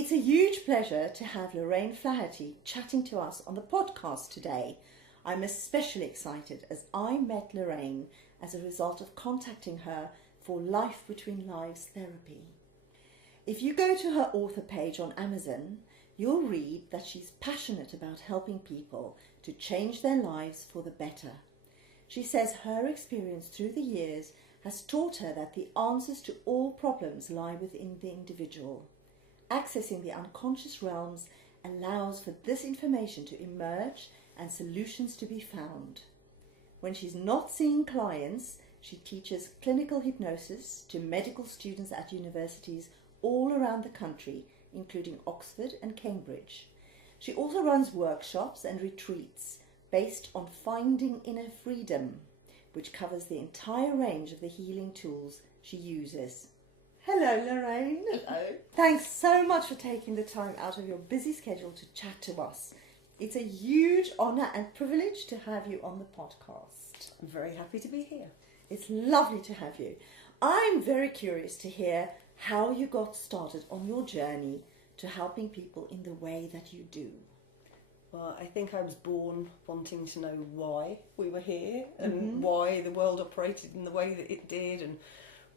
It's a huge pleasure to have Lorraine Flaherty chatting to us on the podcast today. I'm especially excited as I met Lorraine as a result of contacting her for Life Between Lives therapy. If you go to her author page on Amazon, you'll read that she's passionate about helping people to change their lives for the better. She says her experience through the years has taught her that the answers to all problems lie within the individual. Accessing the unconscious realms allows for this information to emerge and solutions to be found. When she's not seeing clients, she teaches clinical hypnosis to medical students at universities all around the country, including Oxford and Cambridge. She also runs workshops and retreats based on finding inner freedom, which covers the entire range of the healing tools she uses. Hello, Lorraine. Hello. Thanks so much for taking the time out of your busy schedule to chat to us. It's a huge honour and privilege to have you on the podcast. I'm very happy to be here. It's lovely to have you. I'm very curious to hear how you got started on your journey to helping people in the way that you do. Well, I think I was born wanting to know why we were here and why the world operated in the way that it did, and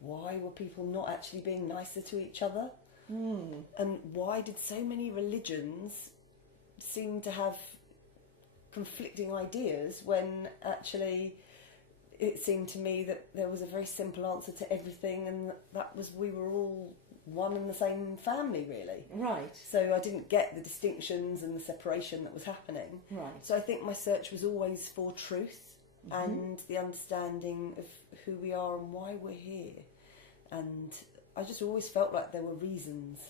why were people not actually being nicer to each other? And why did so many religions seem to have conflicting ideas when actually it seemed to me that there was a very simple answer to everything, and that was we were all one and the same family, really. Right. So I didn't get the distinctions and the separation that was happening. Right. So I think my search was always for truth and the understanding of who we are and why we're here. And I just always felt like there were reasons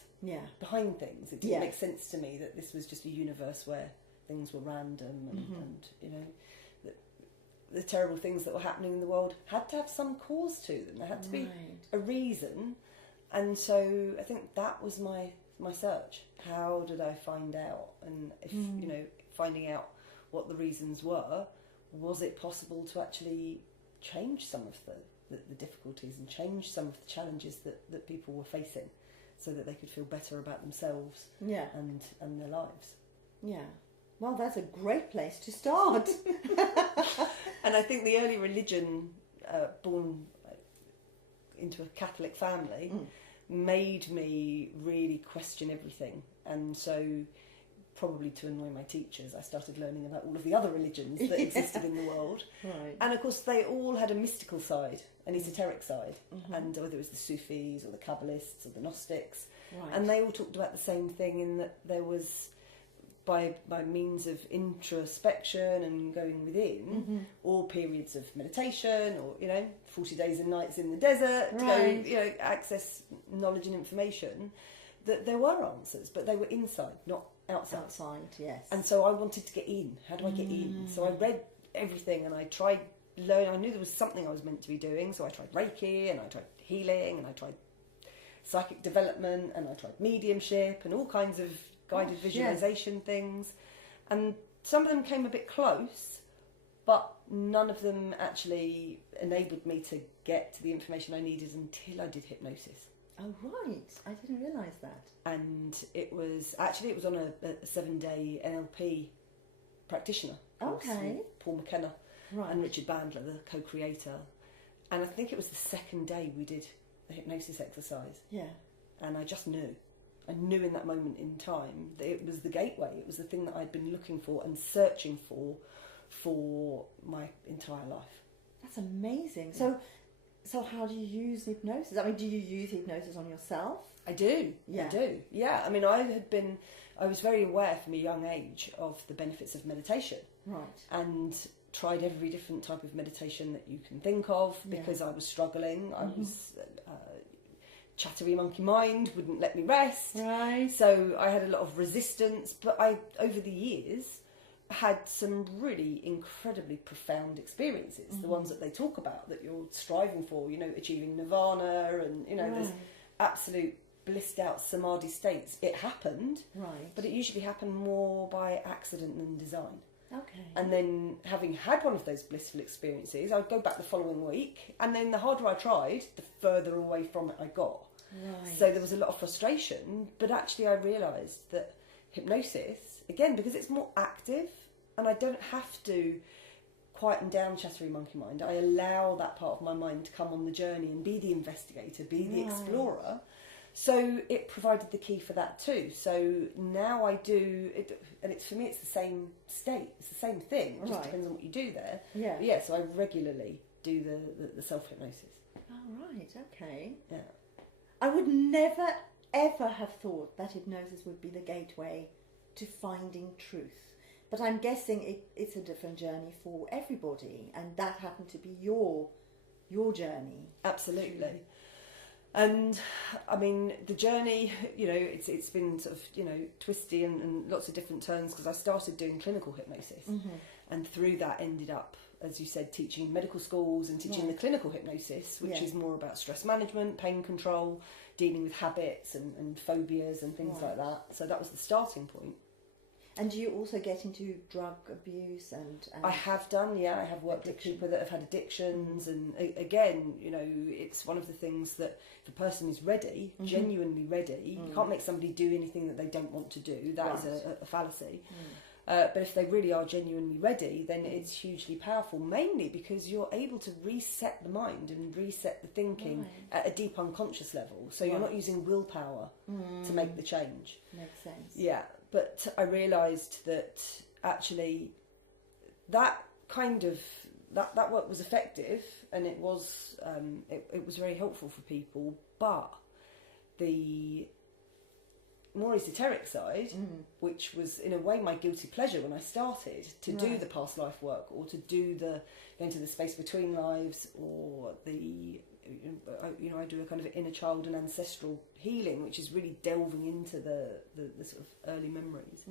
behind things. It didn't make sense to me that this was just a universe where things were random and you know, the terrible things that were happening in the world had to have some cause to them. There had to be a reason. And so I think that was my search. How did I find out? And if you know, finding out what the reasons were, was it possible to actually change some of the difficulties and change some of the challenges that people were facing, so that they could feel better about themselves and their lives. Yeah. Well, that's a great place to start. And I think the early religion, born into a Catholic family, made me really question everything. And so, probably to annoy my teachers, I started learning about all of the other religions that existed in the world. Right. And of course, they all had a mystical side, an esoteric side, and whether it was the Sufis or the Kabbalists or the Gnostics, and they all talked about the same thing, in that there was, by means of introspection and going within, or periods of meditation, or 40 days and nights in the desert to go, access knowledge and information, that there were answers, but they were inside, not outside. Outside, yes. And so I wanted to get in. How do I get in? So I read everything and I tried learning. I knew there was something I was meant to be doing, so I tried Reiki and I tried healing and I tried psychic development and I tried mediumship and all kinds of guided visualization things. And some of them came a bit close, but none of them actually enabled me to get to the information I needed until I did hypnosis. Oh, right. I didn't realise that. And it was on a 7-day NLP practitioner. Okay. Paul McKenna and Richard Bandler, the co-creator. And I think it was the second day we did the hypnosis exercise. Yeah. And I just knew. I knew in that moment in time that it was the gateway. It was the thing that I'd been looking for and searching for my entire life. That's amazing. Yeah. So how do you use hypnosis? I mean, do you use hypnosis on yourself? I do. Yeah. I do. Yeah. I mean, I was very aware from a young age of the benefits of meditation. Right. And tried every different type of meditation that you can think of because I was struggling. I was chattery monkey mind, wouldn't let me rest. Right. So I had a lot of resistance, but I, over the years, had some really incredibly profound experiences, the ones that they talk about, that you're striving for, achieving nirvana and, there's absolute blissed out samadhi states. It happened, but it usually happened more by accident than design. Okay. And then, having had one of those blissful experiences, I'd go back the following week, and then the harder I tried, the further away from it I got. Right. So there was a lot of frustration, but actually I realised that hypnosis, again, because it's more active and I don't have to quieten down chattery monkey mind, I allow that part of my mind to come on the journey and be the investigator, be the explorer. So it provided the key for that too. So now I do it, and it's, for me, it's the same state, it's the same thing. It just depends on what you do there. Yeah. But yeah, so I regularly do the self-hypnosis. Oh, right, okay. Yeah. I would never, ever have thought that hypnosis would be the gateway to finding truth. But I'm guessing it's a different journey for everybody, and that happened to be your journey. Absolutely. And I mean, the journey, you know, it's been sort of, you know, twisty and lots of different turns, because I started doing clinical hypnosis, and through that ended up, as you said, teaching in medical schools and teaching the clinical hypnosis, which is more about stress management, pain control, dealing with habits and phobias and things like that. So that was the starting point. And do you also get into drug abuse and I have done, yeah. I have worked with people that have had addictions, and again, you know, it's one of the things that if a person is ready, genuinely ready, you can't make somebody do anything that they don't want to do. That is a fallacy. But if they really are genuinely ready, then it's hugely powerful, mainly because you're able to reset the mind and reset the thinking at a deep unconscious level. So you're not using willpower to make the change. Makes sense. Yeah. But I realised that actually that kind of that work was effective, and it was very helpful for people. But the more esoteric side, which was in a way my guilty pleasure when I started to do the past life work, or to do the go into the space between lives, or the I do a kind of inner child and ancestral healing, which is really delving into the sort of early memories.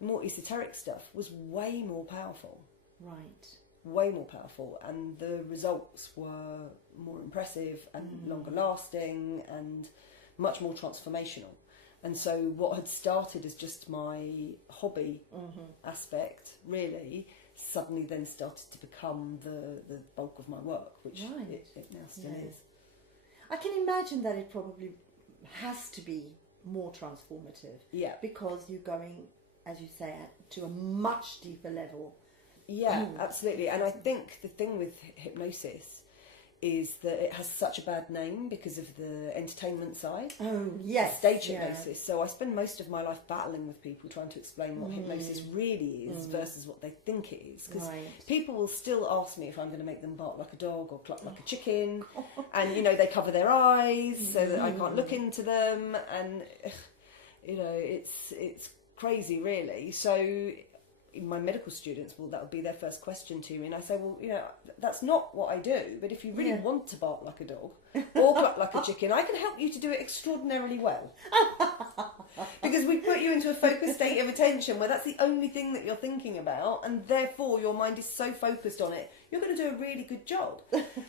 The more esoteric stuff was way more powerful. Right. Way more powerful, and the results were more impressive and longer lasting and much more transformational. And so what had started as just my hobby aspect, really, suddenly then started to become the bulk of my work, which it now still is. I can imagine that it probably has to be more transformative. Yeah. Because you're going, as you say, to a much deeper level. Yeah, absolutely. And I think the thing with hypnosis is that it has such a bad name because of the entertainment side. Oh, yes. Stage hypnosis. So I spend most of my life battling with people trying to explain what hypnosis really is versus what they think it is. Because people will still ask me if I'm going to make them bark like a dog or cluck like a chicken. And, you know, they cover their eyes so that I can't look into them. And, you know, it's crazy, really. So my medical students, that would be their first question to me, and I say, well, you know, that's not what I do, but if you really want to bark like a dog or cluck like a chicken, I can help you to do it extraordinarily well. Because we put you into a focused state of attention where that's the only thing that you're thinking about, and therefore your mind is so focused on it, you're going to do a really good job.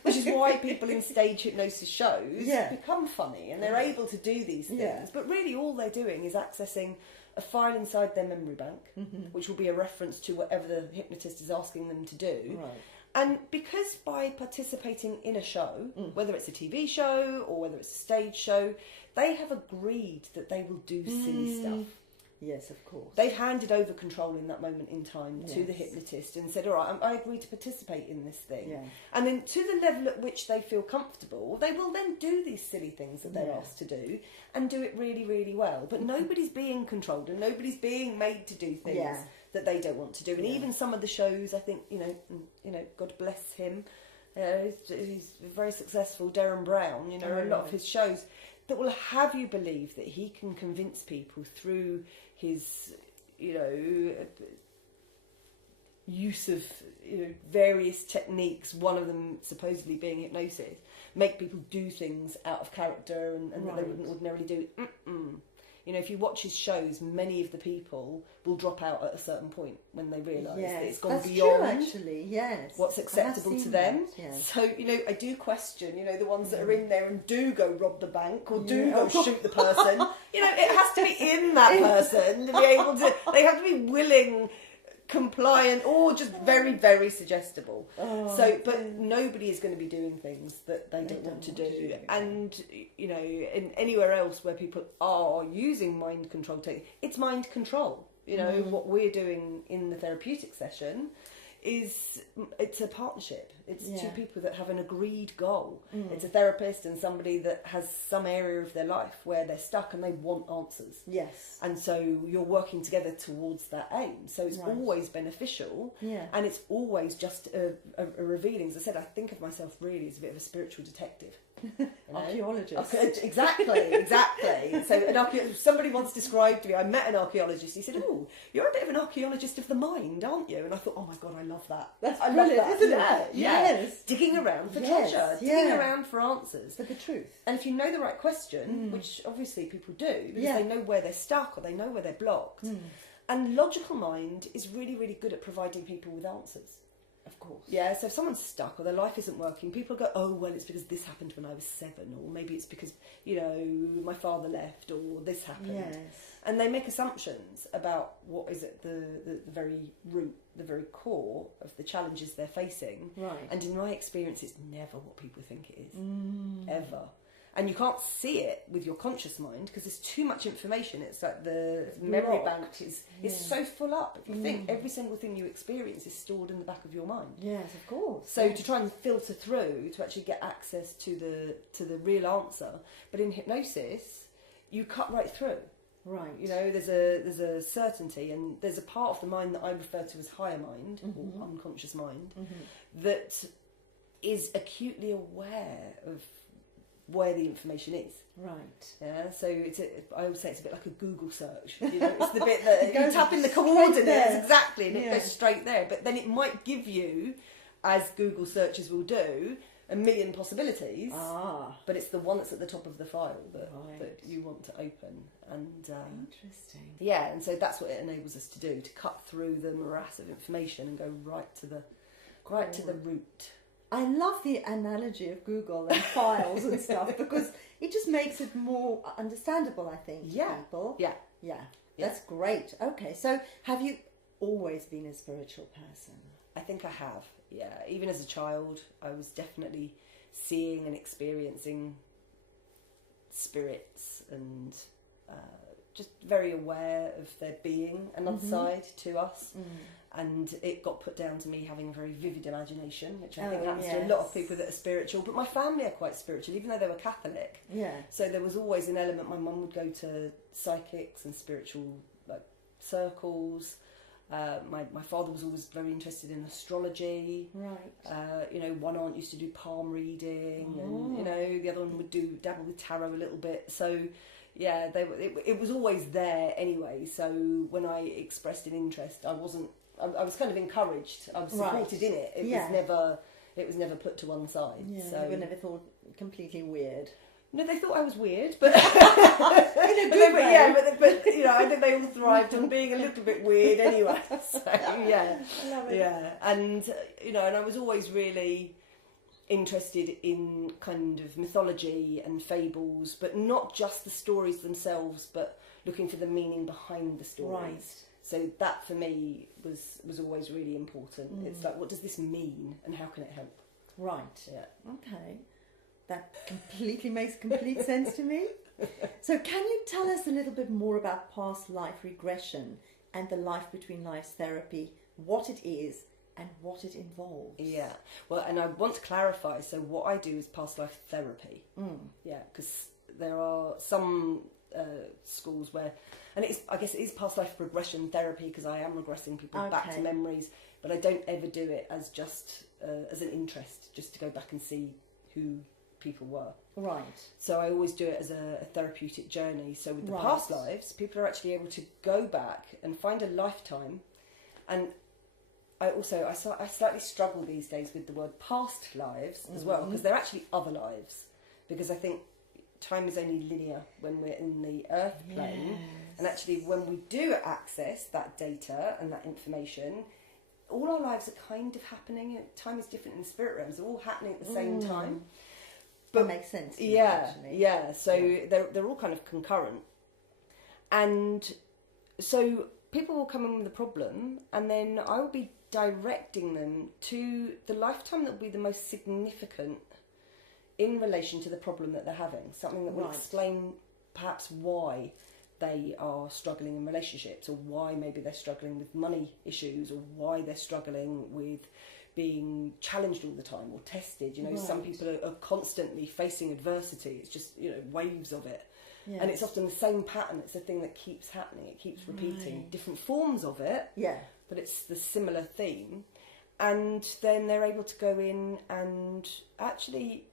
Which is why people in stage hypnosis shows become funny, and they're able to do these things, but really all they're doing is accessing a file inside their memory bank, which will be a reference to whatever the hypnotist is asking them to do. Right. And because by participating in a show, whether it's a TV show or whether it's a stage show, they have agreed that they will do silly stuff. Yes, of course. They've handed over control in that moment in time to the hypnotist and said, all right, I agree to participate in this thing. Yeah. And then to the level at which they feel comfortable, they will then do these silly things that they're asked to do and do it really, really well. But nobody's being controlled and nobody's being made to do things that they don't want to do. And even some of the shows, I think, you know, God bless him, he's very successful, Darren Brown, you know, a lot of his shows that will have you believe that he can convince people through his, you know, use of, you know, various techniques, one of them supposedly being hypnosis, make people do things out of character and that they wouldn't ordinarily do. You know, if you watch his shows, many of the people will drop out at a certain point when they realise that it's gone beyond what's acceptable to them. So, you know, I do question, you know, the ones that are in there and do go rob the bank or do go shoot the person. You know, it has to be in that person to be able to, they have to be willing compliant or just very, very suggestible. But nobody is going to be doing things that they don't want to do. And, you know, in anywhere else where people are using mind control techniques, it's mind control. You know, what we're doing in the therapeutic session it's a partnership. It's two people that have an agreed goal. It's a therapist and somebody that has some area of their life where they're stuck and they want answers. Yes. And so you're working together towards that aim. So it's always beneficial. Yeah. And it's always just a revealing. As I said, I think of myself really as a bit of a spiritual detective. Archaeologist. Exactly. So somebody once described to me, I met an archaeologist, he said, "Oh, you're a bit of an archaeologist of the mind, aren't you?" And I thought, oh my God, I love that. I love that, isn't it? Yes. Digging around for treasure, digging around for answers. For the truth. And if you know the right question, which obviously people do, because they know where they're stuck or they know where they're blocked, and logical mind is really, really good at providing people with answers. Of course. Yeah, so if someone's stuck or their life isn't working, people go, oh, well, it's because this happened when I was 7, or maybe it's because, you know, my father left, or this happened. Yes. And they make assumptions about what is at the very root, the very core of the challenges they're facing. Right. And in my experience, it's never what people think it is. Ever. And you can't see it with your conscious mind because there's too much information. It's like the memory bank is so full up. If you think every single thing you experience is stored in the back of your mind. Yes, of course. So to try and filter through to actually get access to the real answer. But in hypnosis, you cut right through. Right. You know, there's a certainty, and there's a part of the mind that I refer to as higher mind or unconscious mind that is acutely aware of where the information is. Right. Yeah, so I always say it's a bit like a Google search. You know, it's the bit that you tap in the coordinates exactly, and it goes straight there. But then it might give you, as Google searches will do, a million possibilities. But it's the one that's at the top of the file that you want to open. And interesting. Yeah, and so that's what it enables us to do, to cut through the morass of information and go right to the root. I love the analogy of Google and files and stuff because it just makes it more understandable, I think, to people. Yeah. That's great. Okay, so have you always been a spiritual person? I think I have, yeah. Even as a child, I was definitely seeing and experiencing spirits and just very aware of there being another side to us. And it got put down to me having a very vivid imagination, which I think happens to a lot of people that are spiritual. But my family are quite spiritual, even though they were Catholic. Yeah. So there was always an element. My mum would go to psychics and spiritual circles. My father was always very interested in astrology. Right. You know, one aunt used to do palm reading, and you know, the other one would dabble with tarot a little bit. So. Yeah, it was always there anyway. So when I expressed an interest, I was kind of encouraged. I was supported in it. It was never put to one side. Yeah, so you were never thought completely weird. No, they thought I was weird, but in a good way. Yeah, but you know, I think they all thrived on being a little bit weird anyway. So yeah, I love it. Yeah, and you know, and I was always really interested in kind of mythology and fables, but not just the stories themselves, but looking for the meaning behind the stories. Right. So that for me was always really important. It's like, what does this mean and how can it help? Right. Yeah. Okay. That makes complete sense to me. So can you tell us a little bit more about past life regression and the life between lives therapy, what it is and what it involves? Yeah, well, and I want to clarify, so what I do is past life therapy. Yeah, because there are some schools where, and I guess it is past life regression therapy because I am regressing people back to memories, but I don't ever do it as just as an interest, just to go back and see who people were. Right. So I always do it as a therapeutic journey. So with the past lives, people are actually able to go back and find a lifetime. And I slightly struggle these days with the word past lives as well, because they're actually other lives. Because I think time is only linear when we're in the earth plane. And actually when we do access that data and that information, all our lives are kind of happening. Time is different in the spirit realms. They're all happening at the same time. But that makes sense to me, actually. Yeah. So they're all kind of concurrent. And so people will come in with a problem, and then I will be directing them to the lifetime that will be the most significant in relation to the problem that they're having. Something that will explain perhaps why they are struggling in relationships, or why maybe they're struggling with money issues, or why they're struggling with being challenged all the time or tested. You know, some people are constantly facing adversity. It's just, you know, waves of it. Yes. And it's often the same pattern. It's a thing that keeps happening. It keeps repeating different forms of it. Yeah. But it's the similar theme. And then they're able to go in and actually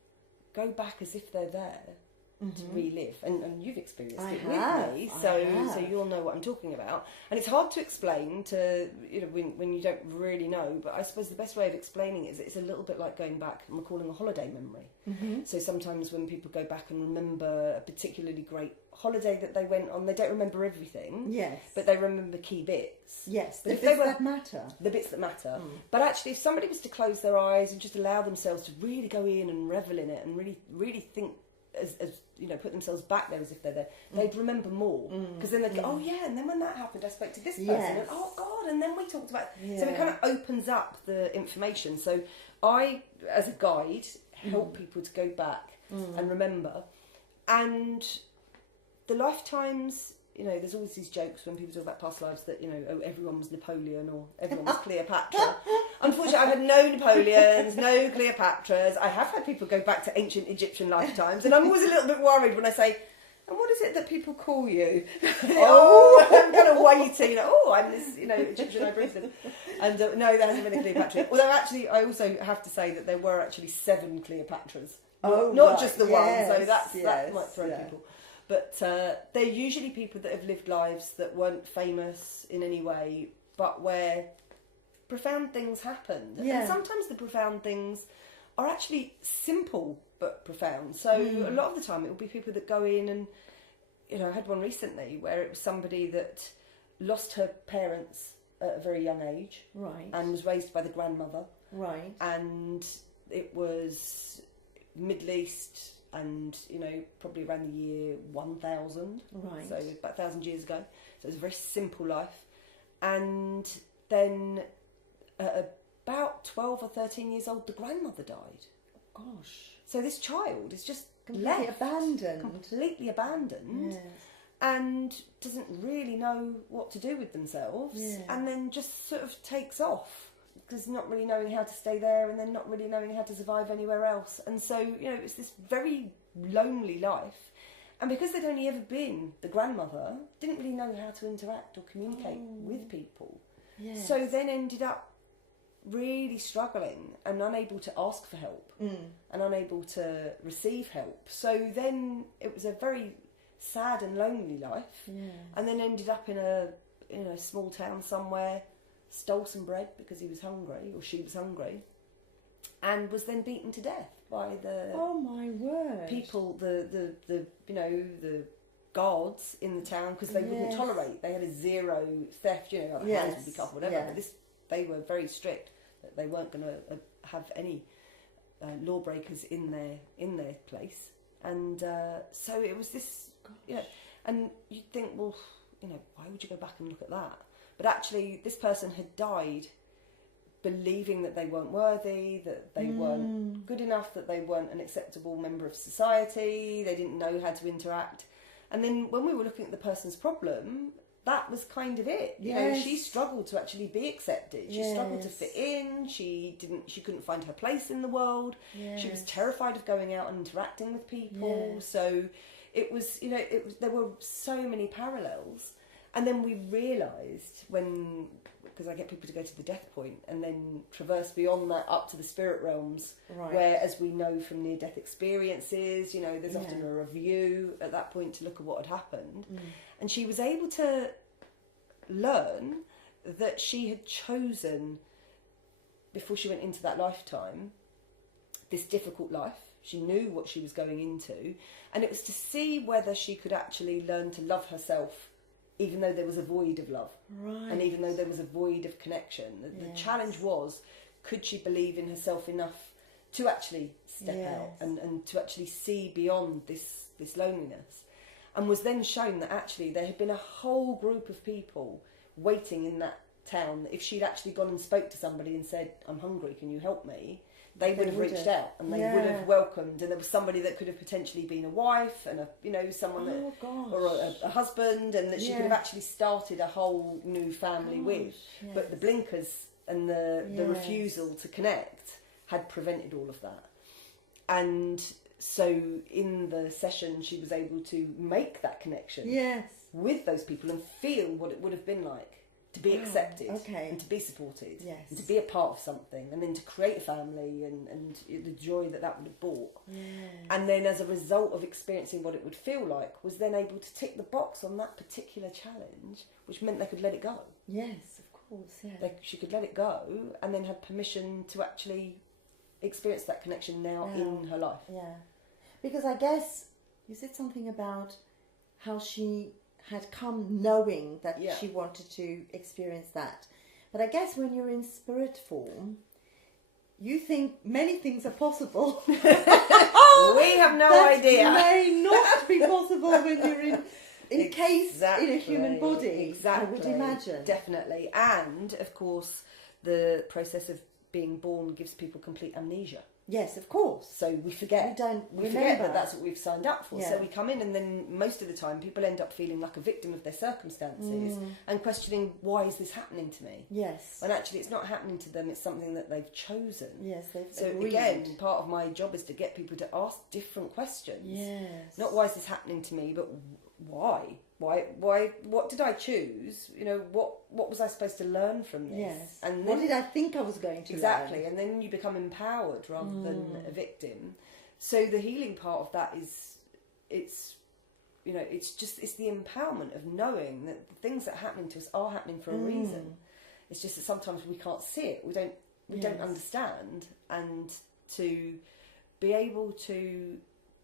go back as if they're there to relive. And you've experienced it with me, so you'll know what I'm talking about. And it's hard to explain to, you know, when you don't really know, but I suppose the best way of explaining it is it's a little bit like going back and recalling a holiday memory. So sometimes when people go back and remember a particularly great holiday that they went on, they don't remember everything, but they remember key bits. Yes, the bits that matter. The bits that matter. But actually, if somebody was to close their eyes and just allow themselves to really go in and revel in it and really think, as you know, put themselves back there as if they're there, they'd remember more, because then they'd go, oh yeah, and then when that happened I spoke to this person, and oh god, and then we talked about so it kind of opens up the information. So I, as a guide, help people to go back and remember. And the lifetimes, you know, there's always these jokes when people talk about past lives that, you know, oh, everyone was Napoleon or everyone was Cleopatra. Unfortunately, I've had no Napoleons, no Cleopatras. I have had people go back to ancient Egyptian lifetimes, and I'm always a little bit worried when I say, and what is it that people call you? I'm kind of waiting. Oh, I'm this, you know, Egyptian I breathed in. And no, there hasn't been a Cleopatra. Although actually, I also have to say that there were actually 7 Cleopatras. Not just the one, so that might throw people. But they're usually people that have lived lives that weren't famous in any way, but where profound things happened. And sometimes the profound things are actually simple but profound. So a lot of the time it will be people that go in and, you know, I had one recently where it was somebody that lost her parents at a very young age. Right. And was raised by the grandmother. Right. And it was Middle East, and, you know, probably around the year 1000, right? So about 1,000 years ago. So it was a very simple life. And then at about 12 or 13 years old, the grandmother died. Oh, gosh. So this child is just completely abandoned, yes. And doesn't really know what to do with themselves, and then just sort of takes off, because not really knowing how to stay there, and then not really knowing how to survive anywhere else. And so, you know, it's this very lonely life. And because they'd only ever been the grandmother, didn't really know how to interact or communicate with people. Yes. So then ended up really struggling and unable to ask for help and unable to receive help. So then it was a very sad and lonely life, and then ended up in a small town somewhere, stole some bread because he was hungry, or she was hungry, and was then beaten to death by the people, the you know, the guards in the town, because they wouldn't tolerate. They had a zero theft, you know, hands would be cut, whatever. But they were very strict that they weren't going to have any lawbreakers in their place. And so it was this, you know, and you'd think, well, you know, why would you go back and look at that? But actually, this person had died believing that they weren't worthy, that they weren't good enough, that they weren't an acceptable member of society, they didn't know how to interact. And then when we were looking at the person's problem, that was kind of it. You know, she struggled to actually be accepted. She struggled to fit in. She couldn't find her place in the world. She was terrified of going out and interacting with people. So it was, you know, there were so many parallels. And then we realised, because I get people to go to the death point and then traverse beyond that up to the spirit realms, where, as we know from near-death experiences, you know, there's often a review at that point to look at what had happened. And she was able to learn that she had chosen, before she went into that lifetime, this difficult life. She knew what she was going into, and it was to see whether she could actually learn to love herself, even though there was a void of love, and even though there was a void of connection. The challenge was, could she believe in herself enough to actually step out and to actually see beyond this loneliness? And was then shown that actually there had been a whole group of people waiting in that town. If she'd actually gone and spoke to somebody and said, I'm hungry, can you help me? They would have reached out and they would have welcomed, and there was somebody that could have potentially been a wife and someone or a husband, and that she could have actually started a whole new family with. Yes. But the blinkers and the refusal to connect had prevented all of that. And so in the session, she was able to make that connection with those people and feel what it would have been like to be accepted and to be supported and to be a part of something, and then to create a family and the joy that would have brought. And then as a result of experiencing what it would feel like, was then able to tick the box on that particular challenge, which meant they could let it go. Yes, of course, she could let it go and then had permission to actually experience that connection now in her life. Yeah, because I guess you said something about how she had come knowing that she wanted to experience that. But I guess when you're in spirit form, you think many things are possible. We have no idea. That may not be possible when you're in a human body. Exactly. I would imagine. Definitely. And, of course, the process of being born gives people complete amnesia. Yes, of course. So we forget. We forget that that's what we've signed up for. Yeah. So we come in, and then most of the time people end up feeling like a victim of their circumstances and questioning, why is this happening to me? Yes. When actually it's not happening to them, it's something that they've chosen. Yes, they've So agreed. again, part of my job is to get people to ask different questions. Yes. Not why is this happening to me, but why? Why? What did I choose? What was I supposed to learn from this? Yes. And what did I think I was going to exactly? learn? And then you become empowered rather than a victim. So the healing part of that is, it's the empowerment of knowing that the things that are happening to us are happening for a reason. It's just that sometimes we can't see it. We don't understand, and to be able to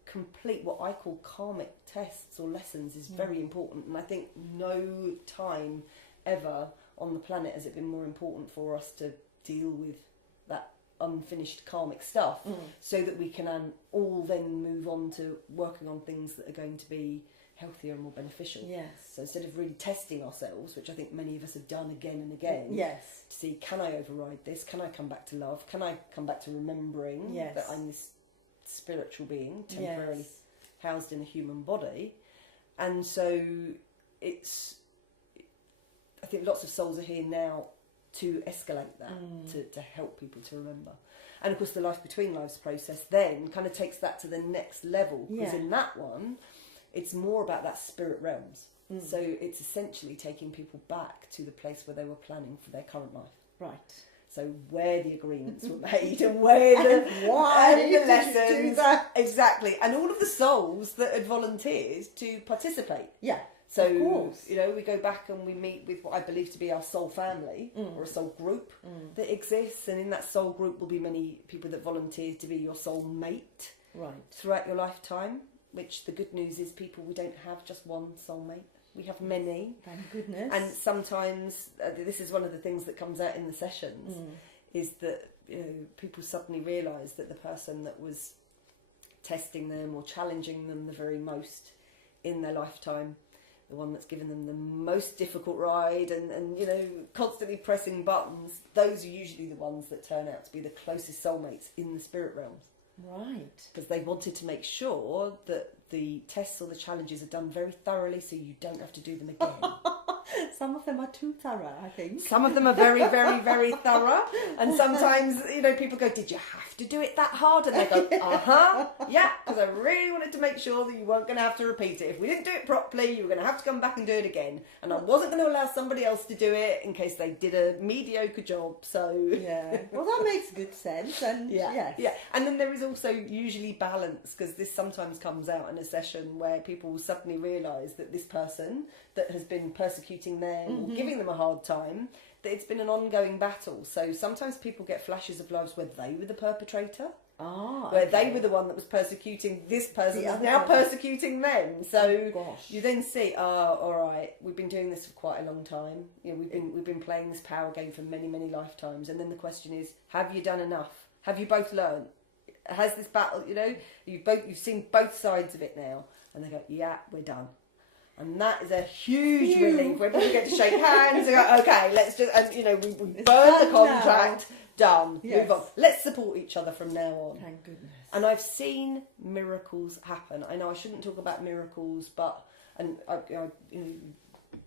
complete what I call karmic tests or lessons is very important. And I think no time ever on the planet has it been more important for us to deal with that unfinished karmic stuff, so that we can all then move on to working on things that are going to be healthier and more beneficial. Yes. So instead of really testing ourselves, which I think many of us have done again and again, yes, to see, can I override this? Can I come back to love? Can I come back to remembering that I'm this spiritual being temporarily housed in a human body? And so I think lots of souls are here now to escalate that, to help people to remember. And of course the Life Between Lives process then kind of takes that to the next level, because in that one it's more about that spirit realms. So it's essentially taking people back to the place where they were planning for their current life. Right. So where the agreements were made and where the lessons. Did you do that? Exactly. And all of the souls that had volunteered to participate. Yeah. So, of course. we go back and we meet with what I believe to be our soul family or a soul group that exists. And in that soul group will be many people that volunteer to be your soul mate throughout your lifetime, which the good news is we don't have just one soulmate. We have many. Thank goodness. And sometimes, this is one of the things that comes out in the sessions, is that people suddenly realise that the person that was testing them or challenging them the very most in their lifetime, the one that's given them the most difficult ride and constantly pressing buttons, those are usually the ones that turn out to be the closest soulmates in the spirit realms. Right. Because they wanted to make sure that the tests or the challenges are done very thoroughly, so you don't have to do them again. Some of them are too thorough, I think. Some of them are very, very, very thorough. And sometimes, people go, did you have to do it that hard? And they go, yeah, because I really wanted to make sure that you weren't going to have to repeat it. If we didn't do it properly, you were going to have to come back and do it again. And I wasn't going to allow somebody else to do it in case they did a mediocre job. So yeah, well, that makes good sense. And yeah. And then there is also usually balance, because this sometimes comes out in a session where people will suddenly realise that this person that has been persecuting them or giving them a hard time, that it's been an ongoing battle. So sometimes people get flashes of lives where they were the perpetrator, where they were the one that was persecuting this person is now persecuting them. So you then see, all right, we've been doing this for quite a long time. We've been playing this power game for many, many lifetimes. And then the question is, have you done enough? Have you both learned? Has this battle, you've seen both sides of it now? And they go, yeah, we're done. And that is a huge relief when people get to shake hands and go, okay, let's just, and we burn the contract, done, move on. Let's support each other from now on. Thank goodness. And I've seen miracles happen. I know I shouldn't talk about miracles, but, and I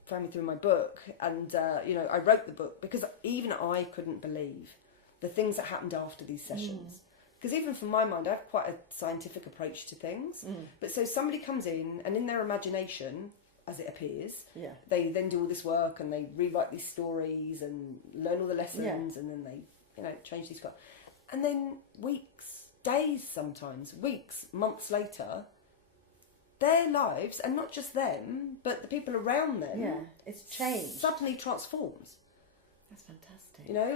found me through my book, and I wrote the book because even I couldn't believe the things that happened after these sessions. Because even from my mind, I have quite a scientific approach to things. But so somebody comes in, and in their imagination, as it appears, they then do all this work, and they rewrite these stories and learn all the lessons, and then they change these. And then days sometimes, weeks, months later, their lives, and not just them, but the people around them, it's changed. Suddenly transforms. That's fantastic.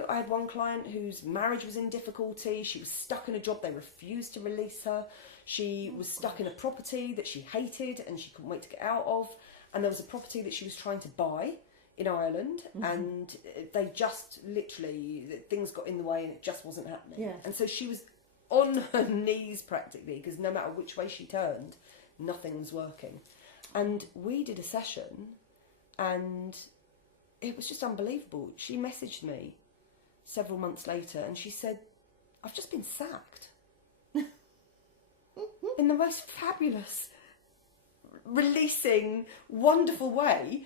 I had one client whose marriage was in difficulty. She was stuck in a job. They refused to release her. She was stuck in a property that she hated and she couldn't wait to get out of. And there was a property that she was trying to buy in Ireland, and they just literally, things got in the way and it just wasn't happening. Yeah. And so she was on her knees practically, because no matter which way she turned, nothing was working. And we did a session, and it was just unbelievable. She messaged me several months later and she said, I've just been sacked. In the most fabulous, releasing, wonderful way.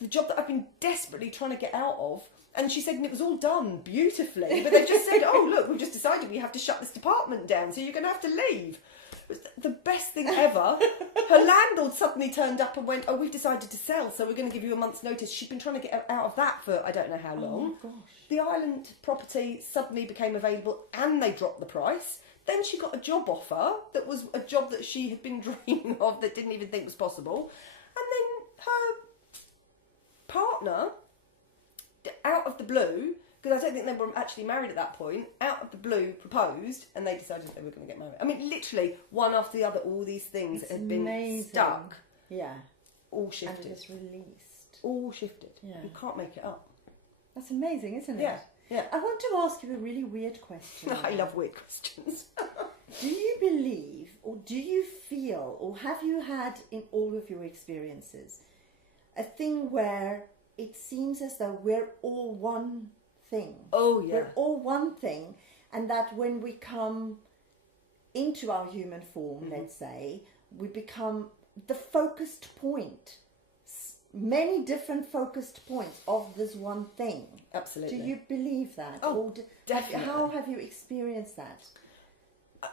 The job that I've been desperately trying to get out of. And she said, and it was all done beautifully, but they just said, oh, look, we've just decided we have to shut this department down, so you're going to have to leave. It was the best thing ever. Her landlord suddenly turned up and went, oh, we've decided to sell, so we're going to give you a month's notice. She'd been trying to get out of that for I don't know how long. Oh, my gosh. The island property suddenly became available and they dropped the price. Then she got a job offer that was a job that she had been dreaming of that didn't even think was possible. And then her partner, out of the blue, because I don't think they were actually married at that point, out of the blue proposed, and they decided they were going to get married. I mean, literally, one after the other, all these things had been stuck. Yeah. All shifted. And it's released. All shifted. Yeah. You can't make it up. That's amazing, isn't it? Yeah. Yeah. I want to ask you a really weird question. I love weird questions. Do you believe, or do you feel, or have you had in all of your experiences, a thing where it seems as though we're all one thing? Oh, yeah. We're all one thing, and that when we come into our human form, let's say, we become the focused point. Many different focused points of this one thing. Absolutely. Do you believe that? Oh, definitely. How have you experienced that?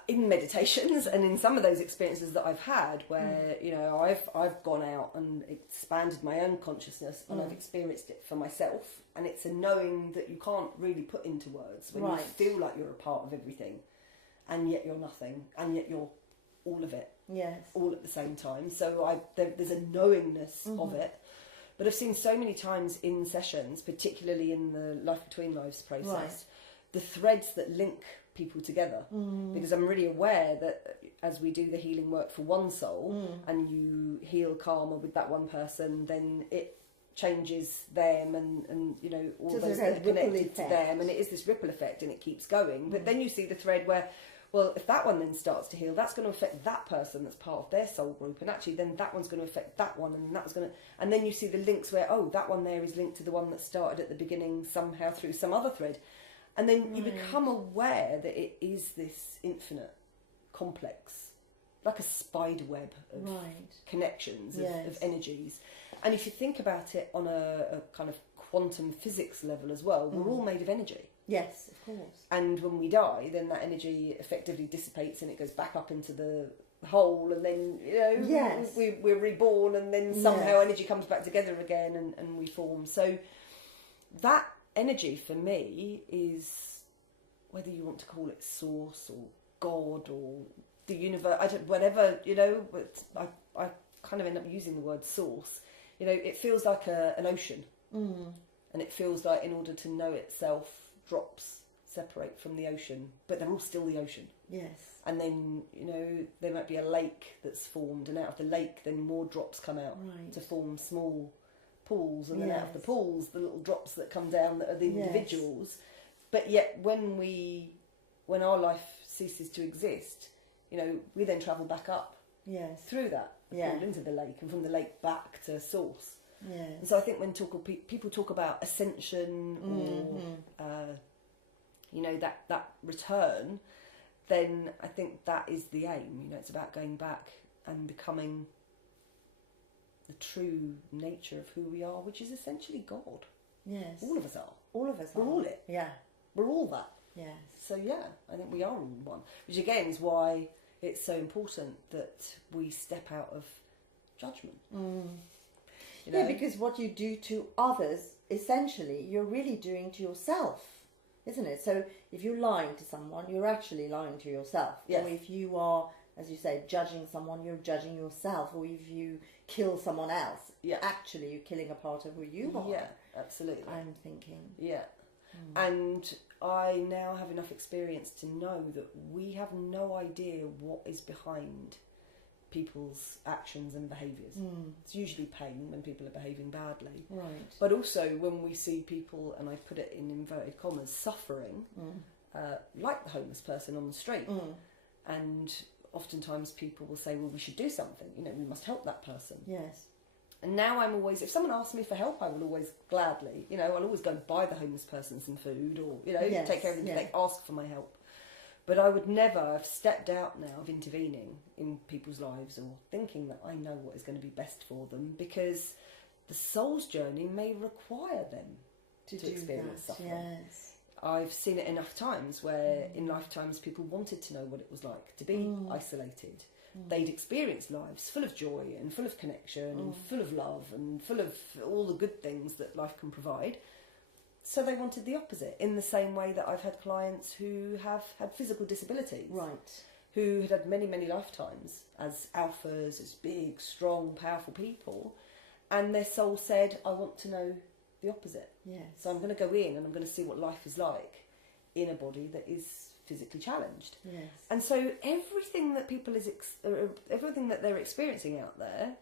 In meditations and in some of those experiences that I've had where, I've gone out and expanded my own consciousness and I've experienced it for myself, and it's a knowing that you can't really put into words when you feel like you're a part of everything and yet you're nothing and yet you're all of it. Yes. All at the same time. So there's a knowingness of it. But I've seen so many times in sessions, particularly in the Life Between Lives process, the threads that link people together. Because I'm really aware that as we do the healing work for one soul and you heal karma with that one person, then it changes them and all those that are connected to them, and it is this ripple effect and it keeps going. But then you see the thread where, well, if that one then starts to heal, that's going to affect that person that's part of their soul group, and actually then that one's going to affect that one, and that's going to, and then you see the links where, oh, that one there is linked to the one that started at the beginning somehow through some other thread, and then you become aware that it is this infinite, complex, like a spider web of connections, of energies. And if you think about it on a kind of quantum physics level as well, we're all made of energy. Yes, of course. And when we die, then that energy effectively dissipates and it goes back up into the hole, and then, we're reborn, and then somehow energy comes back together again and we form. So that energy for me is, whether you want to call it source or God or the universe, whatever, but I kind of end up using the word source. It feels like an ocean. And it feels like in order to know itself, drops separate from the ocean, but they're all still the ocean. Yes. And then, there might be a lake that's formed, and out of the lake then more drops come out to form small pools, and then out of the pools the little drops that come down that are the individuals. But yet when our life ceases to exist, we then travel back up through that. fall into the lake, and from the lake back to source. Yes. And so I think when people talk about ascension or that return, then I think that is the aim. It's about going back and becoming the true nature of who we are, which is essentially God. Yes. All of us are. All of us are. We're all it. Yeah. We're all that. Yes. So I think we are all one. Which again is why it's so important that we step out of judgment. Yeah, because what you do to others, essentially, you're really doing to yourself, isn't it? So if you're lying to someone, you're actually lying to yourself. Yes. Or if you are, as you say, judging someone, you're judging yourself. Or if you kill someone else, actually you're killing a part of who you are. Yeah, absolutely. I'm thinking. Yeah. And I now have enough experience to know that we have no idea what is behind people's actions and behaviours. It's usually pain when people are behaving badly. Right. But also when we see people, and I put it in inverted commas, suffering, like the homeless person on the street. And oftentimes people will say, well, we should do something. We must help that person. Yes. And now I'm always, if someone asks me for help, I will always gladly, I'll always go and buy the homeless person some food or, take care of them if they ask for my help. But I would never have stepped out now of intervening in people's lives or thinking that I know what is going to be best for them, because the soul's journey may require them to experience suffering. Yes. I've seen it enough times where in lifetimes people wanted to know what it was like to be isolated. They'd experienced lives full of joy and full of connection and full of love and full of all the good things that life can provide. So they wanted the opposite, in the same way that I've had clients who have had physical disabilities. Right. Who had had many, many lifetimes as alphas, as big, strong, powerful people. And their soul said, I want to know the opposite. Yes. So I'm going to go in and I'm going to see what life is like in a body that is physically challenged. Yes. And so everything that people everything that they're experiencing out there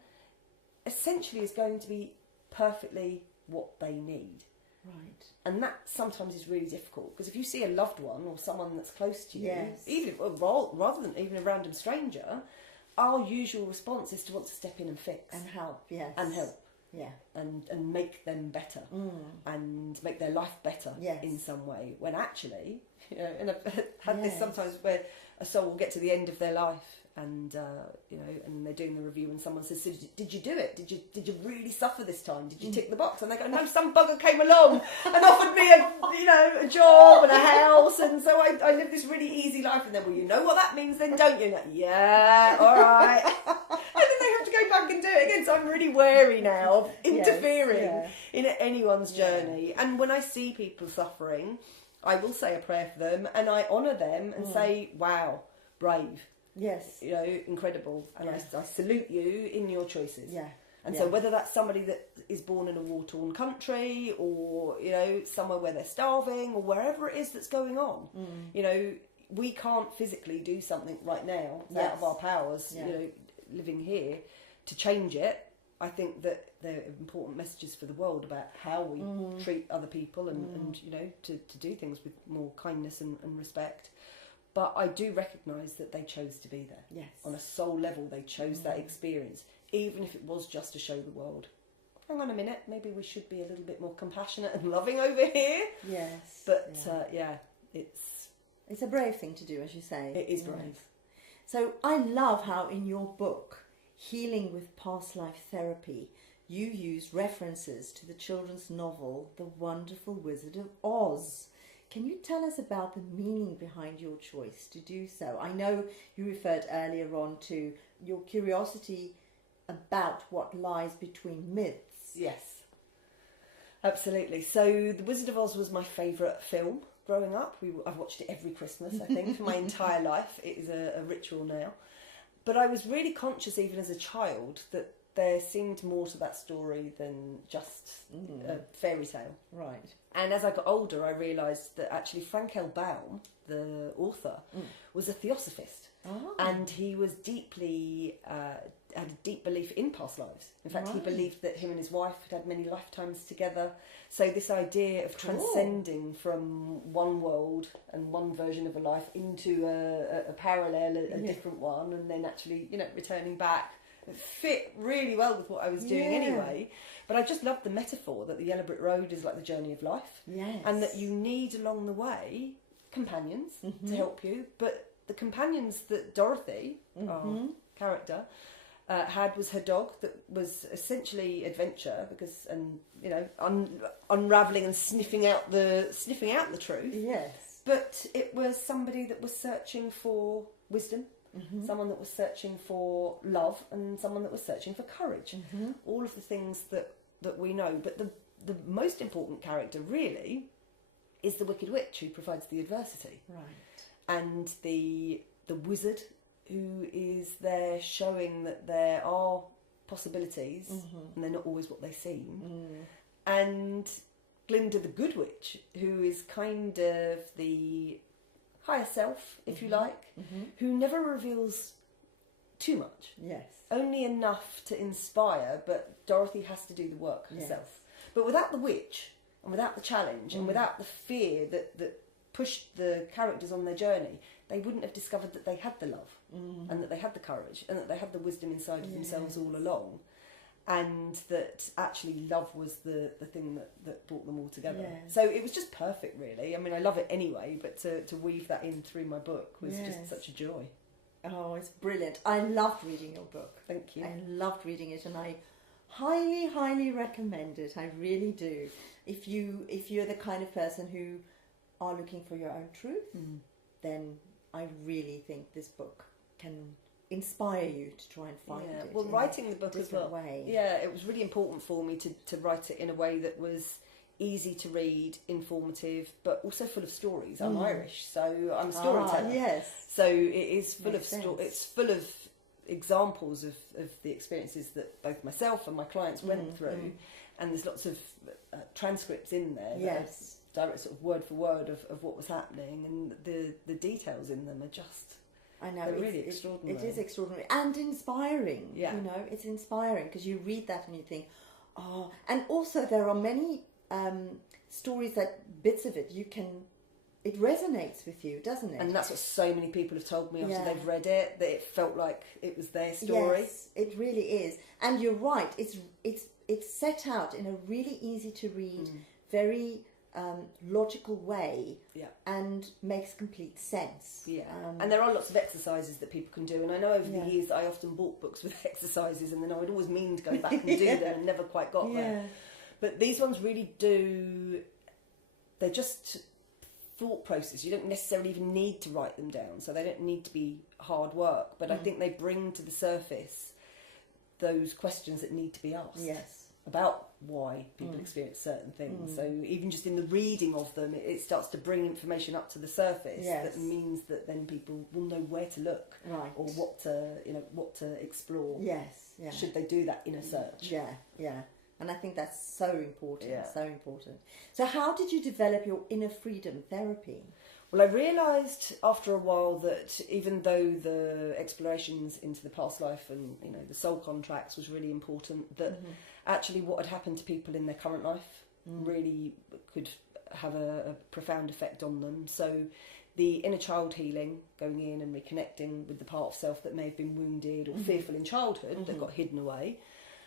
essentially is going to be perfectly what they need. Right. And that sometimes is really difficult, because if you see a loved one or someone that's close to you, Yes. rather than even a random stranger, our usual response is to want to step in and fix. And help, yes. And help. Yeah. And make them better. And make their life better in some way. When actually, and I've had this sometimes where a soul will get to the end of their life and, and they're doing the review and someone says, so did you do it? Did you really suffer this time? Did you tick the box? And they go, no, some bugger came along and offered me a job and a house, and so I lived this really easy life. And then, well, you know what that means then, don't you? Like, yeah, all right. And then they have to go back and do it again. So I'm really wary now of interfering in anyone's journey. And when I see people suffering, I will say a prayer for them and I honour them and say, wow, brave. Yes. Incredible. And I salute you in your choices. Yeah. And so whether that's somebody that is born in a war-torn country or, somewhere where they're starving or wherever it is that's going on, we can't physically do something right now out of our powers, living here, to change it. I think that there are important messages for the world about how we treat other people and to do things with more kindness and respect. But I do recognise that they chose to be there. Yes. On a soul level, they chose that experience, even if it was just to show the world, hang on a minute, maybe we should be a little bit more compassionate and loving over here. Yes. But it's a brave thing to do, as you say. It is brave. So I love how in your book, Healing with Past Life Therapy, you use references to the children's novel, The Wonderful Wizard of Oz. Can you tell us about the meaning behind your choice to do so? I know you referred earlier on to your curiosity about what lies between myths. Yes, absolutely. So The Wizard of Oz was my favourite film growing up. I've watched it every Christmas, I think, for my entire life. It is a ritual now. But I was really conscious, even as a child, that there seemed more to that story than just a fairy tale. Right. And as I got older, I realised that actually Frank L. Baum, the author, was a theosophist. Oh. And he was had a deep belief in past lives. In fact, he believed that him and his wife had many lifetimes together. So this idea of transcending from one world and one version of a life into a parallel, a different one, and then actually, returning back It fit really well with what I was doing anyway. But I just loved the metaphor that the Yellow Brick Road is like the journey of life. Yes. And that you need along the way companions to help you. But the companions that Dorothy, our character, had was her dog that was essentially adventure unravelling and sniffing out the truth. Yes. But it was somebody that was searching for wisdom, someone that was searching for love, and someone that was searching for courage. All of the things that we know. But the most important character really is the Wicked Witch, who provides the adversity. Right. And the wizard, who is there showing that there are possibilities and they're not always what they seem. And Glinda the Good Witch, who is kind of the higher self, if you like, who never reveals too much. Yes. Only enough to inspire, but Dorothy has to do the work herself. Yes. But without the witch, and without the challenge, and without the fear that pushed the characters on their journey, they wouldn't have discovered that they had the love, and that they had the courage, and that they had the wisdom inside of themselves all along. And that actually love was the thing that brought them all together. Yeah. So it was just perfect, really. I mean, I love it anyway, but to weave that in through my book was just such a joy. Oh, it's brilliant. I loved reading your book. Thank you. I loved reading it, and I highly, highly recommend it. I really do. If you're the kind of person who are looking for your own truth, then I really think this book can inspire you to try and find it. Well, writing the book as well. Way. Yeah, it was really important for me to write it in a way that was easy to read, informative, but also full of stories. I'm Irish, so I'm a storyteller. Yes. So it is full it's full of examples of the experiences that both myself and my clients went through, and there's lots of transcripts in there. Yes. Direct sort of word for word of what was happening, and the details in them are just. I know, it's really extraordinary. It is extraordinary and inspiring. Yeah. You know, it's inspiring because you read that and you think, oh, and also there are many stories bits of it it resonates with you, doesn't it? And that's what so many people have told me after they've read it, that it felt like it was their story. Yes, it really is. And you're right, it's set out in a really easy to read, very logical way, and makes complete sense. And there are lots of exercises that people can do, and I know over the years that I often bought books with exercises, and then I would always mean to go back and do them and never quite got there. But these ones really do, they're just thought process. You don't necessarily even need to write them down, so they don't need to be hard work, but I think they bring to the surface those questions that need to be asked about why people experience certain things. So even just in the reading of them, it starts to bring information up to the surface that means that then people will know where to look, or what to explore. Should they do that inner search? And I think that's so important, so important. So how did you develop your inner freedom therapy? Well, I realised after a while that even though the explorations into the past life and the soul contracts was really important, that actually what had happened to people in their current life really could have a profound effect on them. So the inner child healing, going in and reconnecting with the part of self that may have been wounded or fearful in childhood that got hidden away.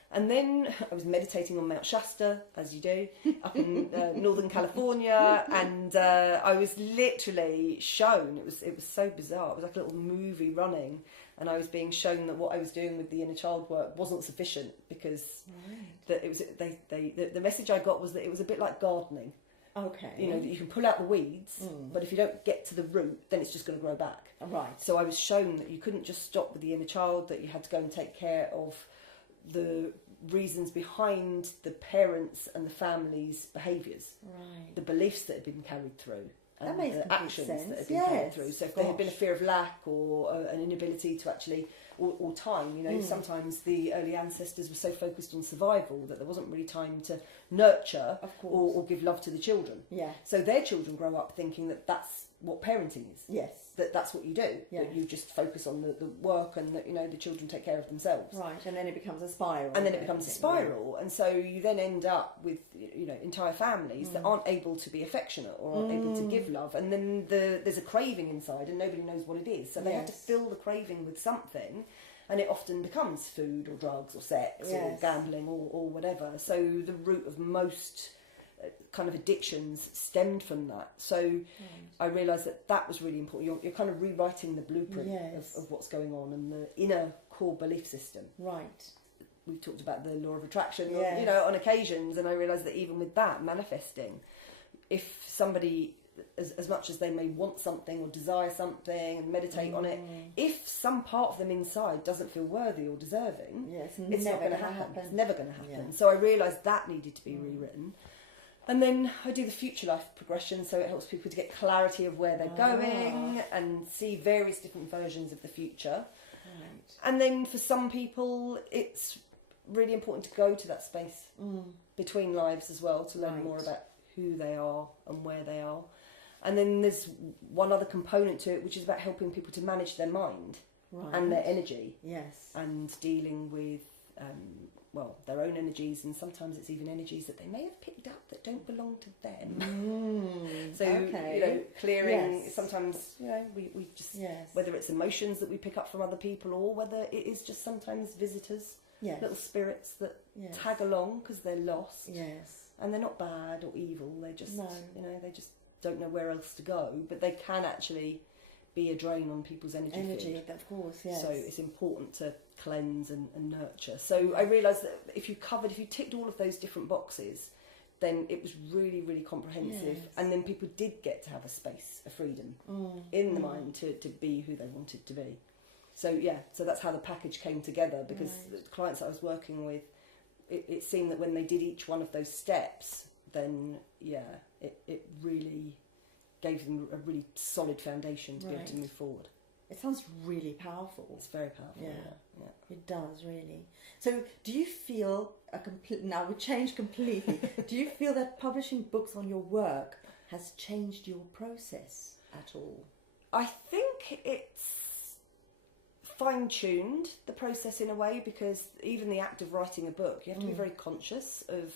And then I was meditating on Mount Shasta, as you do, up in Northern California, and I was literally shown, it was so bizarre, it was like a little movie running, and I was being shown that what I was doing with the inner child work wasn't sufficient, because that it was the message I got was that it was a bit like gardening. Okay. That you can pull out the weeds, but if you don't get to the root, then it's just going to grow back. Right. So I was shown that you couldn't just stop with the inner child, that you had to go and take care of the reasons behind the parents and the family's behaviours, the beliefs that had been carried through, and the actions that had been carried through. So if there had been a fear of lack or an inability to actually, or time, sometimes the early ancestors were so focused on survival that there wasn't really time to nurture or give love to the children. So their children grow up thinking that that's what parenting is. That's what you do. That you just focus on the work, and that the children take care of themselves. Right, and then it becomes a spiral. And so you then end up with entire families that aren't able to be affectionate or aren't able to give love, and then there's a craving inside, and nobody knows what it is. So they have to fill the craving with something, And it often becomes food or drugs or sex or gambling or whatever. So the root of most kind of addictions stemmed from that. So I realised that was really important. You're kind of rewriting the blueprint of what's going on and the inner core belief system. Right. We talked about the law of attraction, you know, on occasions, and I realised that even with that, manifesting, if somebody, as much as they may want something or desire something and meditate on it, if some part of them inside doesn't feel worthy or deserving, it's not going to happen. It's never going to happen. Yeah. So I realised that needed to be rewritten. And then I do the future life progression, so it helps people to get clarity of where they're going and see various different versions of the future. Right. And then for some people, it's really important to go to that space between lives as well, to learn more about who they are and where they are. And then there's one other component to it, which is about helping people to manage their mind and their energy. Yes. And dealing with, their own energies, and sometimes it's even energies that they may have picked up that don't belong to them. So, you know, clearing, sometimes, you know, we just, whether it's emotions that we pick up from other people or whether it is just sometimes visitors, little spirits that tag along because they're lost. Yes. And they're not bad or evil, they just, you know, they just don't know where else to go, but they can actually be a drain on people's energy field. Of course, yes. So it's important to cleanse and nurture. So I realised that if you ticked all of those different boxes, then it was really, really comprehensive. And then people did get to have a space, a freedom in the mind to be who they wanted to be. So so that's how the package came together, because the clients I was working with, it seemed that when they did each one of those steps, then it really gave them a really solid foundation to be able to move forward. It sounds really powerful. It's very powerful. Yeah. It does, really. So do you feel now we change completely. Do you feel that publishing books on your work has changed your process at all? I think it's fine-tuned the process in a way, because even the act of writing a book, you have to be very conscious of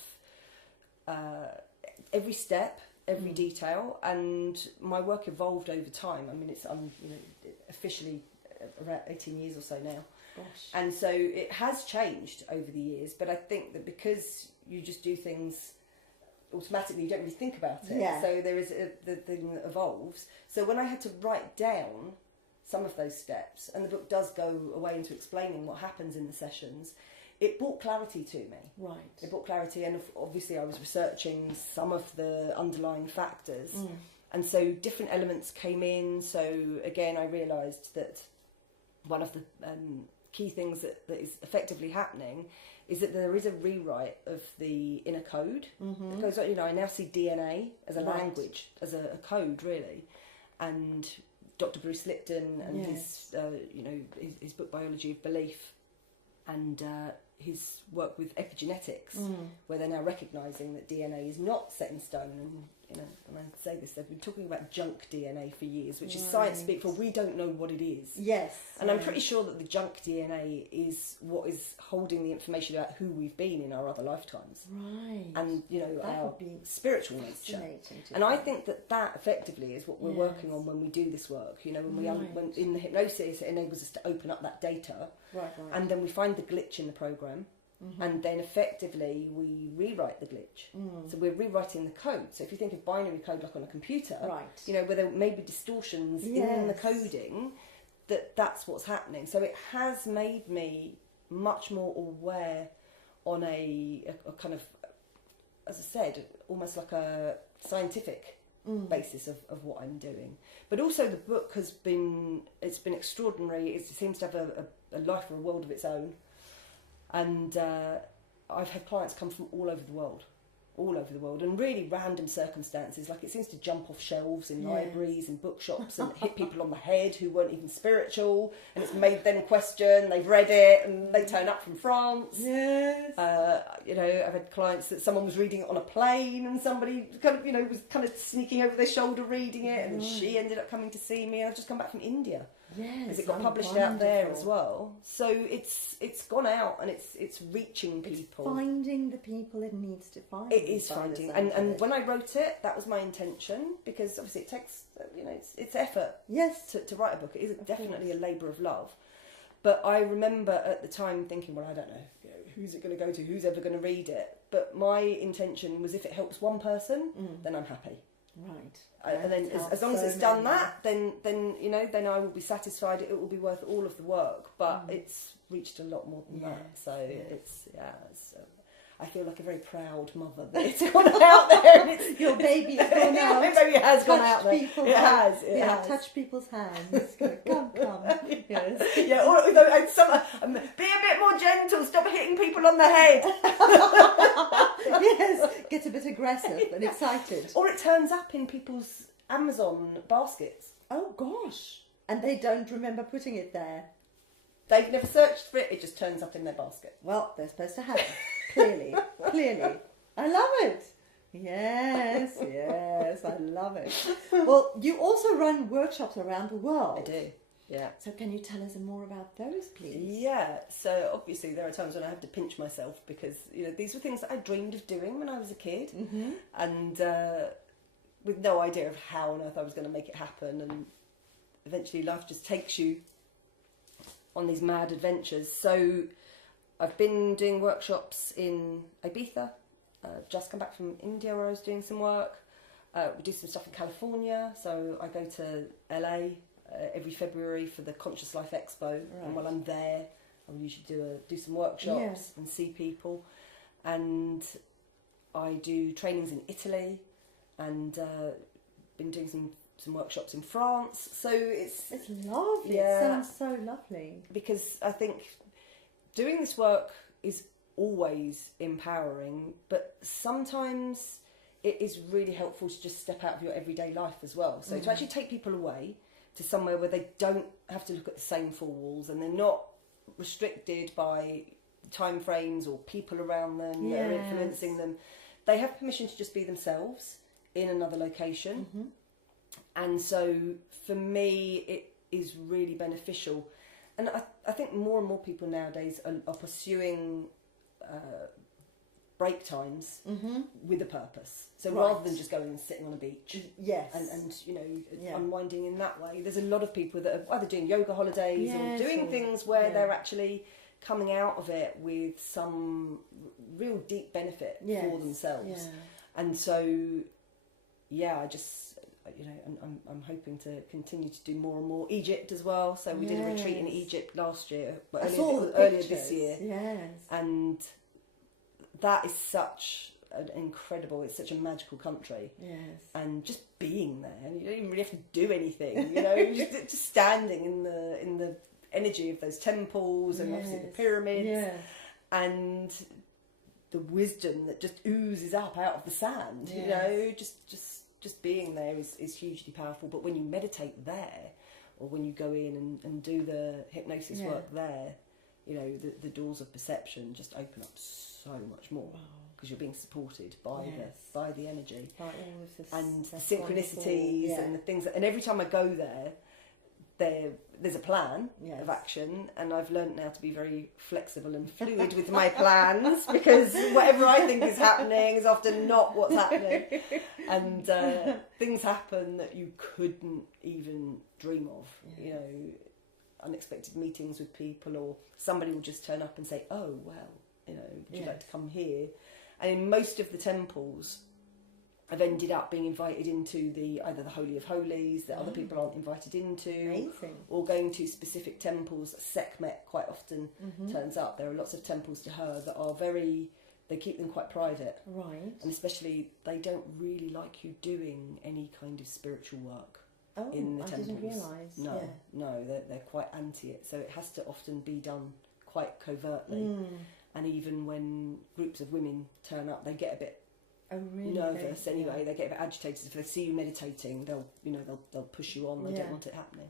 every step, every detail, and my work evolved over time. I mean, I'm officially around 18 years or so now. Gosh. And so it has changed over the years, but I think that because you just do things automatically, you don't really think about it. Yeah. So there is the thing that evolves. So when I had to write down some of those steps, and the book does go away into explaining what happens in the sessions, it brought clarity to me. Right. It brought clarity, and obviously I was researching some of the underlying factors, and so different elements came in. So again, I realised that one of the key things that is effectively happening is that there is a rewrite of the inner code that goes on. You know, I now see DNA as a language, as a code, really, and Dr. Bruce Lipton and his book Biology of Belief, and his work with epigenetics, where they're now recognising that DNA is not set in stone. And when I say this, they've been talking about junk DNA for years, which is science speak for we don't know what it is. Yes. And I'm pretty sure that the junk DNA is what is holding the information about who we've been in our other lifetimes. Right. And, our spiritual nature. And I think that effectively is what we're working on when we do this work. When in the hypnosis, it enables us to open up that data. Right. And then we find the glitch in the program. And then effectively we rewrite the glitch. So we're rewriting the code. So if you think of binary code like on a computer, where there may be distortions in the coding, that's what's happening. So it has made me much more aware on a kind of, as I said, almost like a scientific basis of what I'm doing. But also the book it's been extraordinary. It seems to have a life or a world of its own. And I've had clients come from all over the world, and really random circumstances. Like, it seems to jump off shelves in libraries and bookshops and hit people on the head who weren't even spiritual, and it's made them question. They've read it and they turn up from France. Yes. I've had clients that someone was reading it on a plane, and somebody was kind of sneaking over their shoulder reading it, and she ended up coming to see me. I've just come back from India. Yes, because it got published out there as well. So it's gone out, and it's reaching people. It's finding the people it needs to find. It is finding, and when I wrote it, that was my intention, because obviously it takes it's effort. Yes. To write a book, it is definitely a labour of love, But I remember at the time thinking, well, I don't know, who's it going to go to? Who's ever going to read it? But my intention was, if it helps one person, then I'm happy. Right. And then as long as it's done that, then then I will be satisfied. It will be worth all of the work. But it's reached a lot more than that. So it's I feel like a very proud mother that it's gone out there. And it's, your baby has gone out. My baby has gone out there. It has. Touch people's hands. Come. Yes. Yeah. Be a bit more gentle. Stop hitting people on the head. Yes. Get a bit aggressive and excited. Or it turns up in people's Amazon baskets. Oh gosh! And they don't remember putting it there. They've never searched for it. It just turns up in their basket. Well, they're supposed to have it. Clearly. I love it. Yes, I love it. Well, you also run workshops around the world. I do, yeah. So can you tell us more about those, please? Yeah, so obviously there are times when I have to pinch myself because, these were things that I dreamed of doing when I was a kid. Mm-hmm. And with no idea of how on earth I was going to make it happen. And eventually life just takes you on these mad adventures. So I've been doing workshops in Ibiza. Just come back from India where I was doing some work. We do some stuff in California. So I go to LA every February for the Conscious Life Expo. Right. And while I'm there, I usually do some workshops and see people. And I do trainings in Italy and been doing some workshops in France. So it's lovely. Yeah, it sounds so lovely. Because I think doing this work is always empowering, but sometimes it is really helpful to just step out of your everyday life as well. So to actually take people away to somewhere where they don't have to look at the same four walls and they're not restricted by time frames or people around them that are influencing them. They have permission to just be themselves in another location. Mm-hmm. And so for me, it is really beneficial. And I think more and more people nowadays are pursuing break times with a purpose. So rather than just going and sitting on a beach and unwinding in that way, there's a lot of people that are either doing yoga holidays or doing things where they're actually coming out of it with some real deep benefit for themselves. Yeah. And so, I just... I'm hoping to continue to do more and more. Egypt as well. So we did a retreat in Egypt last year, but earlier this year. Yes. And that is such an incredible, it's such a magical country. Yes. And just being there, you don't even really have to do anything, just standing in the energy of those temples and obviously the pyramids and the wisdom that just oozes up out of the sand, just being there is hugely powerful. But when you meditate there, or when you go in and do the hypnosis work there, the doors of perception just open up so much more because you're being supported by the energy, by all of this, and the synchronicities and the things. And every time I go there's a plan of action, and I've learnt now to be very flexible and fluid with my plans because whatever I think is happening is often not what's happening, and things happen that you couldn't even dream of. Unexpected meetings with people, or somebody will just turn up and say, "Oh well, would you like to come here?" And in most of the temples, I've ended up being invited into either the Holy of Holies that other people aren't invited into, or going to specific temples. Sekhmet quite often turns up. There are lots of temples to her that are they keep them quite private. Right. And especially, they don't really like you doing any kind of spiritual work in the temples. I didn't realise. No, they're quite anti it. So it has to often be done quite covertly. And even when groups of women turn up, they get a bit nervous anyway. They get a bit agitated. If they see you meditating, they'll push you on. They don't want it happening.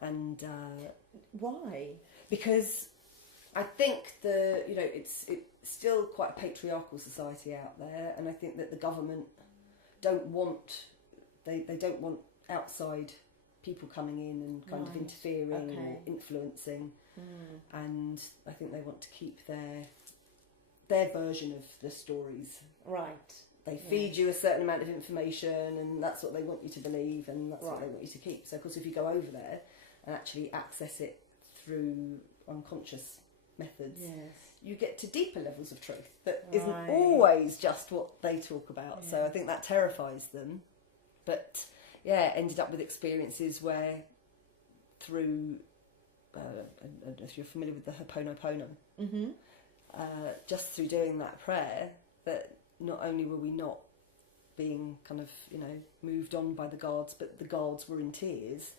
And why? Because I think it's still quite a patriarchal society out there, and I think that the government don't want outside people coming in and kind of interfering or influencing. And I think they want to keep their version of the stories. Right. They feed you a certain amount of information, and that's what they want you to believe, and that's what they want you to keep. So, of course, if you go over there and actually access it through unconscious methods, Yes. you get to deeper levels of truth that isn't always just what they talk about. So I think that terrifies them. But yeah, ended up with experiences where through, if you're familiar with the Ho'oponopono, just through doing that prayer, that not only were we not being kind of, moved on by the guards, but the guards were in tears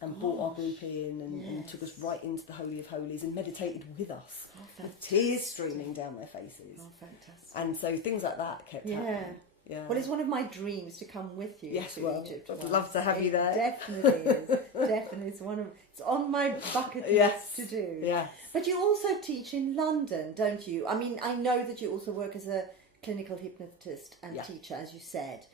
and brought our group in and took us right into the Holy of Holies and meditated with us, with tears streaming down their faces. Oh, fantastic. And so things like that kept happening. Yeah. Well, it's one of my dreams to come with you to Egypt. I'd love to have you there. Definitely is. Definitely. It's on my bucket list to do. Yes. But you also teach in London, don't you? I mean, I know that you also work as a clinical hypnotist and teacher, as you said.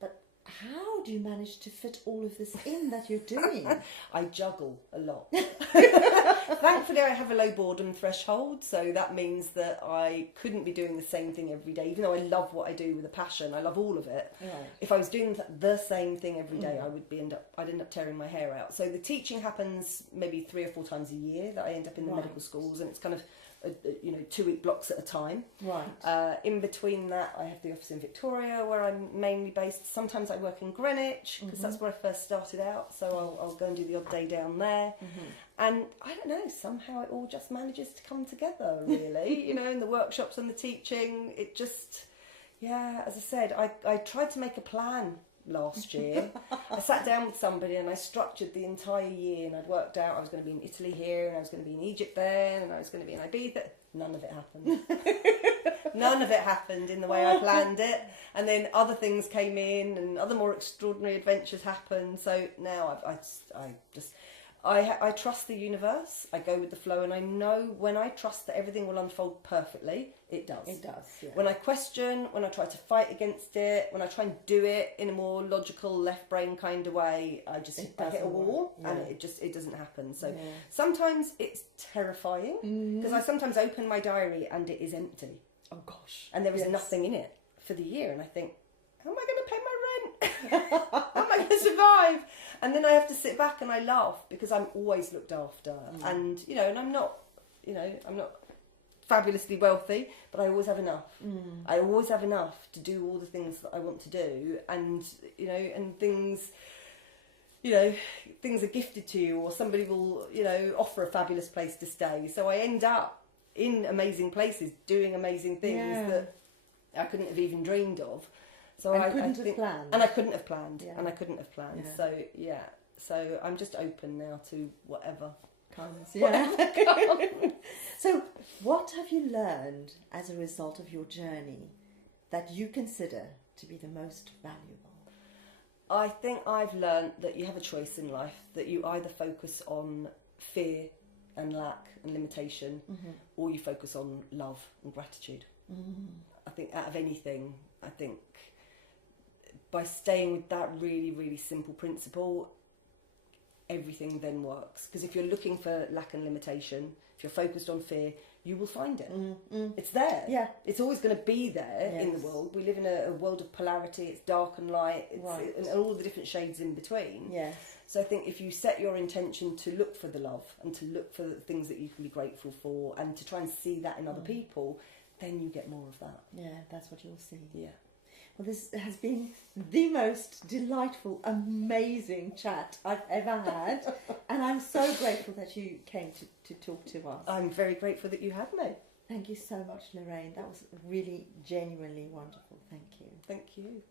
But how do you manage to fit all of this in that you're doing? I juggle a lot. Thankfully, I have a low boredom threshold, so that means that I couldn't be doing the same thing every day. Even though I love what I do with a passion, I love all of it. Right. If I was doing the same thing every day, I'd end up tearing my hair out. So the teaching happens maybe 3 or 4 times a year that I end up in the medical schools, and it's kind of 2-week blocks at a time. Right. In between that, I have the office in Victoria where I'm mainly based. Sometimes I work in Greenwich because that's where I first started out. So I'll go and do the odd day down there. And I don't know, somehow it all just manages to come together, really. In the workshops and the teaching, it just, as I said, I tried to make a plan last year. I sat down with somebody and I structured the entire year, and I'd worked out I was going to be in Italy here, and I was going to be in Egypt there, and I was going to be in Ibiza. None of it happened. None of it happened in the way I planned it. And then other things came in and other more extraordinary adventures happened. So now I trust the universe. I go with the flow, and I know when I trust that everything will unfold perfectly, it does. It does. Yeah. When I question, when I try to fight against it, when I try and do it in a more logical left brain kind of way, I hit a wall, and it doesn't happen. So sometimes it's terrifying because I sometimes open my diary and it is empty. Oh gosh! And there is nothing in it for the year, and I think, how am I going to pay my rent? How am I going to survive? And then I have to sit back and I laugh because I'm always looked after, and and I'm not fabulously wealthy, but I always have enough. I always have enough to do all the things that I want to do, and and things are gifted to you, or somebody will offer a fabulous place to stay. So I end up in amazing places doing amazing things that I couldn't have even dreamed of. So I couldn't have planned. And I couldn't have planned. Yeah. And I couldn't have planned. Yeah. So I'm just open now to whatever comes. Yeah. So what have you learned as a result of your journey that you consider to be the most valuable? I think I've learned that you have a choice in life, that you either focus on fear and lack and limitation, or you focus on love and gratitude. I think out of anything, by staying with that really, really simple principle, everything then works. Because if you're looking for lack and limitation, if you're focused on fear, you will find it. It's there. Yeah. It's always going to be there in the world. We live in a world of polarity. It's dark and light, and all the different shades in between. Yes. So I think if you set your intention to look for the love and to look for the things that you can be grateful for and to try and see that in other people, then you get more of that. Yeah, that's what you'll see. Yeah. Well, this has been the most delightful, amazing chat I've ever had. And I'm so grateful that you came to talk to us. I'm very grateful that you had me. Thank you so much, Lorraine. That was really genuinely wonderful. Thank you. Thank you.